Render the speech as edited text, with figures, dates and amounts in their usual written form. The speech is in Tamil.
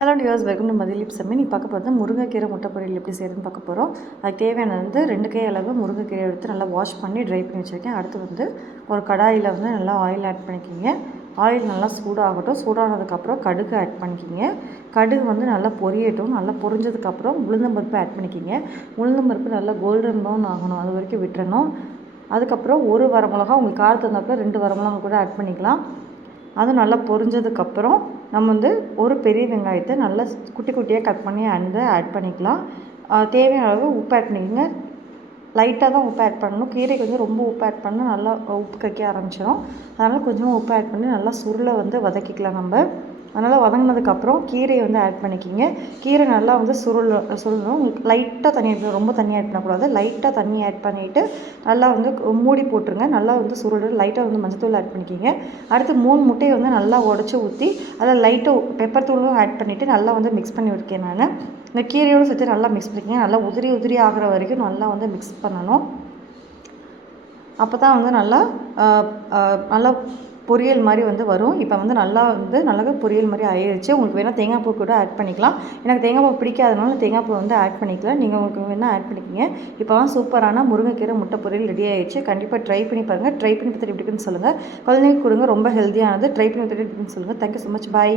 ஹலோ டியர்ஸ், வெல்கம் டு மதிலிப் சமையல். நீ பார்க்க போகிறது முருங்கைக்கீரை முட்டை பொரியல் எப்படி செய்யுதுன்னு பார்க்க போகிறோம். அதுக்கு தேவையானது 2 கை அளவு முருங்கைக்கீரை எடுத்து நல்லா வாஷ் பண்ணி ட்ரை பண்ணி வச்சுருக்கேன். அடுத்து ஒரு கடாயில் நல்லா ஆயில் ஆட் பண்ணிக்கிங்க. ஆயில் நல்லா சூடாகட்டும். சூடானதுக்கப்புறம் கடுகு ஆட் பண்ணிக்கிங்க. கடுகு நல்லா பொரியட்டும். நல்லா பொரிஞ்சதுக்கப்புறம் உளுந்தம்பருப்பு ஆட் பண்ணிக்கிங்க. உளுந்தம்பருப்பு நல்லா கோல்டன் ப்ரௌன் ஆகணும், அது வரைக்கும் விட்டுறணும். அதுக்கப்புறம் ஒரு வரமிளகா, உங்களுக்கு காரத்துக்கு தகுந்தாப்புல 2 வரமிளகா கூட ஆட் பண்ணிக்கலாம். அது நல்லா பொரிஞ்சதுக்கப்புறம் நம்ம ஒரு பெரிய வெங்காயத்தை நல்லா குட்டி குட்டியாக கட் பண்ணி ஆட் பண்ணிக்கலாம். தேவையான அளவு உப்பு ஆட் பண்ணிக்கோங்க. லைட்டாக தான் உப்பு ஆட் பண்ணணும். கீரைக்கு ரொம்ப உப்பு ஆட் பண்ணால் நல்லா உப்பு கக்க ஆரம்பிச்சிடும். அதனால் கொஞ்சமாக உப்பு ஆட் பண்ணி நல்லா சுருளை வதக்கிக்கலாம் நம்ம. அதனால் வதங்கினதுக்கப்புறம் கீரையை ஆட் பண்ணிக்கிங்க. கீரை நல்லா சுருளணும். உங்களுக்கு லைட்டாக தண்ணி ஆட் பண்ணணும், ரொம்ப தண்ணி ஆட் பண்ணக்கூடாது. லைட்டாக தண்ணி ஆட் பண்ணிவிட்டு நல்லா மூடி போட்டுருங்க. நல்லா சுருளணும். லைட்டாக மஞ்சத்தூள் ஆட் பண்ணிக்கிங்க. அடுத்து 3 முட்டையை நல்லா உடச்சி ஊற்றி அதில் லைட்டாக பெப்பர் தூளும் ஆட் பண்ணிவிட்டு நல்லா மிக்ஸ் பண்ணி விட்டுருக்கேன் நான். இந்த கீரையோடு சேர்த்து நல்லா மிக்ஸ் பண்ணிக்கிங்க. நல்லா உதிரி ஆகிற வரைக்கும் நல்லா மிக்ஸ் பண்ணணும். அப்போ தான் நல்லா பொரியல் மாதிரி வரும். இப்போ நல்லா பொரியல் மாதிரி ஆயிடுச்சு. உங்களுக்கு வேணால் தேங்காய் பூ கூட ஆட் பண்ணிக்கலாம். எனக்கு தேங்காய் பூ பிடிக்காதனால தேங்காய் பூ ஆட் பண்ணிக்கலாம். நீங்கள் உங்களுக்கு வேணால் ஆட் பண்ணிக்கிங்க. இப்போ தான் சூப்பரான முருங்கைக்கீரை முட்டை பொரியல் ரெடி ஆயிடுச்சு. கண்டிப்பாக ட்ரை பண்ணி பாருங்கள். ட்ரை பண்ணி பார்த்துட்டு எப்படி இருக்குன்னு சொல்லுங்கள். குழந்தைங்களுக்கு கொடுங்க, ரொம்ப ஹெல்த்தியானது. ட்ரை பண்ணி பார்த்துட்டு எப்படி இருக்குன்னு சொல்லுங்கள். Thank you so much. பாய்.